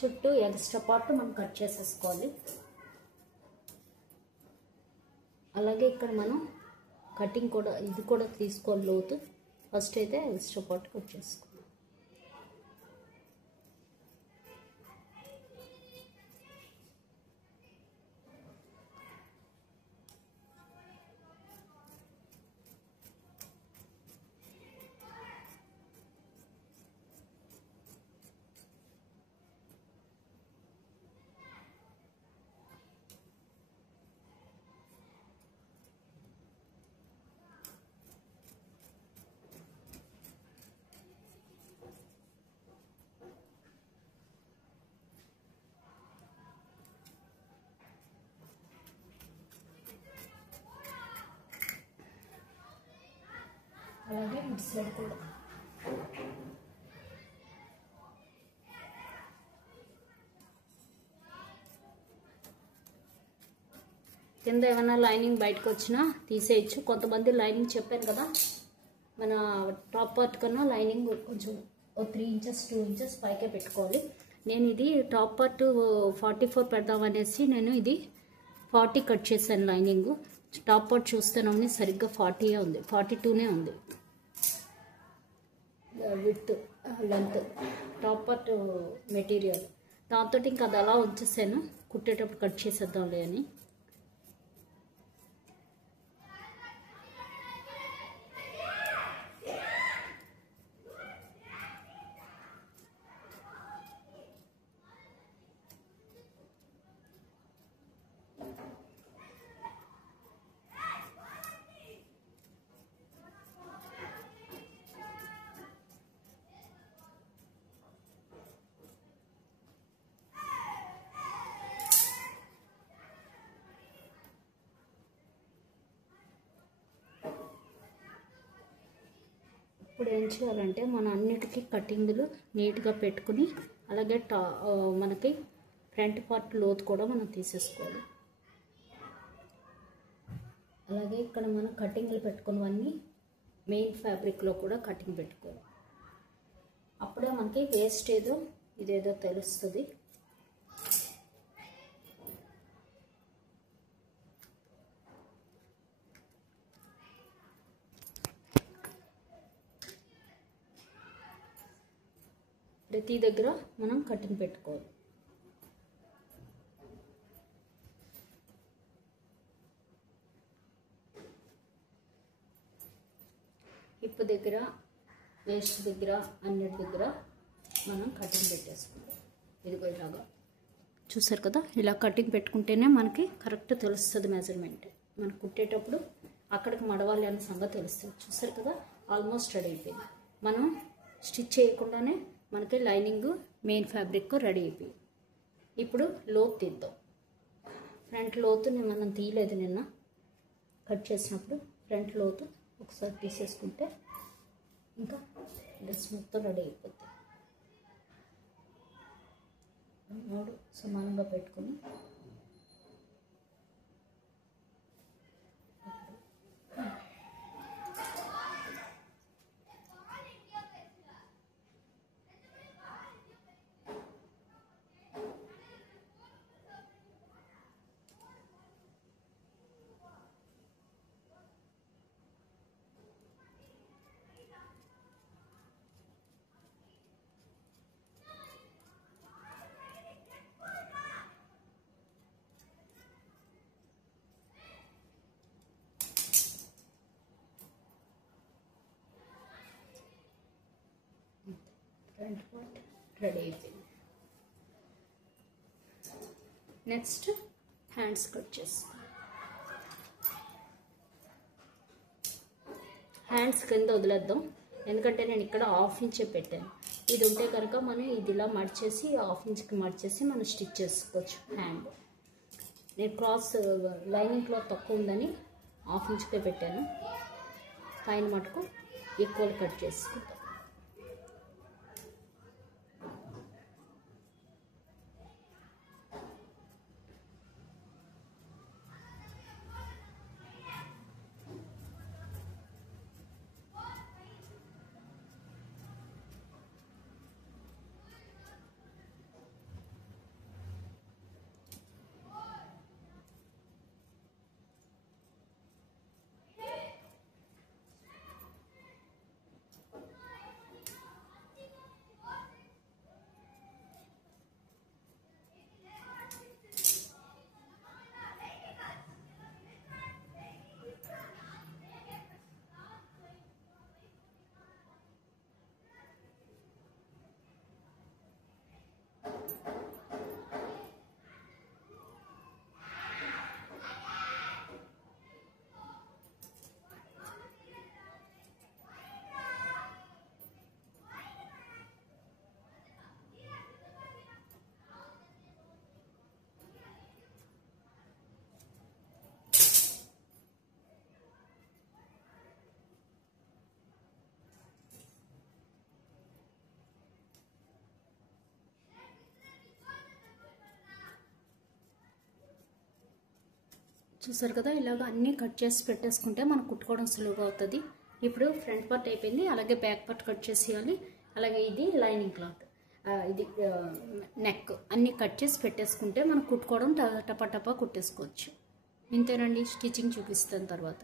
చుట్టూ extra part మనం cut చేసేసుకోవాలి. అలాగే ఇక్కడ మనం కటింగ్ కూడా ఇది కూడా తీసుకోవాలి లోతు. ఫస్ట్ అయితే ఎక్స్ట్రా పార్ట్ కట్ చేసుకోవాలి. అలాగే ఇటు సైడ్ కూడా కింద ఏమైనా లైనింగ్ బయటకు వచ్చినా తీసేయచ్చు. కొంతమంది లైనింగ్ చెప్పాను కదా, మన టాప్ పార్ట్ కన్నా లైనింగ్ కొంచెం 3 ఇంచెస్ 2 ఇంచెస్ పైకే పెట్టుకోవాలి. నేను ఇది టాప్ పార్ట్ 44 పెడదామనేసి నేను ఇది 40 కట్ చేశాను లైనింగ్. టాప్ పార్ట్ చూస్తున్నామని సరిగ్గా 40 ఉంది, 42నే ఉంది with length top part material. దాంతో ఇంకా అది అలా ఉంచేసాను, కుట్టేటప్పుడు కట్ చేసేద్దాంలే అని. ఇప్పుడు ఏం చేయాలంటే మన అన్నిటికీ కటింగ్లు నీట్గా పెట్టుకుని అలాగే మనకి ఫ్రంట్ పార్ట్ లోతు కూడా మనం తీసేసుకోవాలి. అలాగే ఇక్కడ మనం కటింగ్లు పెట్టుకున్నవన్నీ మెయిన్ ఫ్యాబ్రిక్లో కూడా కటింగ్ పెట్టుకోవాలి. అప్పుడే మనకి వేస్ట్ ఏదో ఇదేదో తెలుస్తుంది. ప్రతి దగ్గర మనం కటింగ్ పెట్టుకోవాలి. హిప్ దగ్గర, వేస్ట్ దగ్గర, అన్నిటి దగ్గర మనం కటింగ్ పెట్టేసుకోవాలి. ఇదిగో ఇలాగా చూసారు కదా, ఇలా కటింగ్ పెట్టుకుంటేనే మనకి కరెక్ట్ తెలుస్తుంది మెజర్మెంట్. మనం కుట్టేటప్పుడు అక్కడికి మడవాలి అనే సంగతి తెలుస్తుంది. చూసారు కదా, ఆల్మోస్ట్ రెడీ అయిపోయింది. మనం స్టిచ్ చేయకుండానే మనకి లైనింగ్ మెయిన్ ఫ్యాబ్రిక్ రెడీ అయిపోయింది. ఇప్పుడు లోతు తీద్దాం. ఫ్రంట్ లోతు మనం తీయలేదు నిన్న కట్ చేసినప్పుడు. ఫ్రంట్ లోతు ఒకసారి తీసేసుకుంటే ఇంకా డ్రెస్ మొత్తం రెడీ అయిపోతుంది. మూడు సమానంగా పెట్టుకుని ఫ్రంట్ పార్ట్ రెడీ అయిపోయింది. నెక్స్ట్ హ్యాండ్స్ కట్ చేసుకోవాలి. హ్యాండ్స్ కింద వదిలేద్దాం, ఎందుకంటే నేను ఇక్కడ 1/2 ఇంచే పెట్టాను. ఇది ఉంటే కనుక మనం ఇది ఇలా మడిచేసి 1/2 ఇంచ్కి మడిచేసి మనం స్టిచ్ చేసుకోవచ్చు. హ్యాండ్ నేను క్రాస్ లైనింగ్ క్లాత్ తక్కువ ఉందని 1/2 ఇంచ్కే పెట్టాను. పైన మటుకు ఈక్వల్ కట్ చేసుకుంటాం. చూసారు కదా, ఇలాగ అన్నీ కట్ చేసి పెట్టేసుకుంటే మనకు కుట్టుకోవడం సులువుగా అవుతుంది. ఇప్పుడు ఫ్రంట్ పార్ట్ అయిపోయింది, అలాగే బ్యాక్ పార్ట్ కట్ చేసేయాలి. అలాగే ఇది లైనింగ్ క్లాత్, ఇది నెక్ అన్నీ కట్ చేసి పెట్టేసుకుంటే మనం కుట్టుకోవడం టపా టపా కుట్టేసుకోవచ్చు. ఇంతేనండి, స్టిచ్చింగ్ చూపిస్తాను తర్వాత.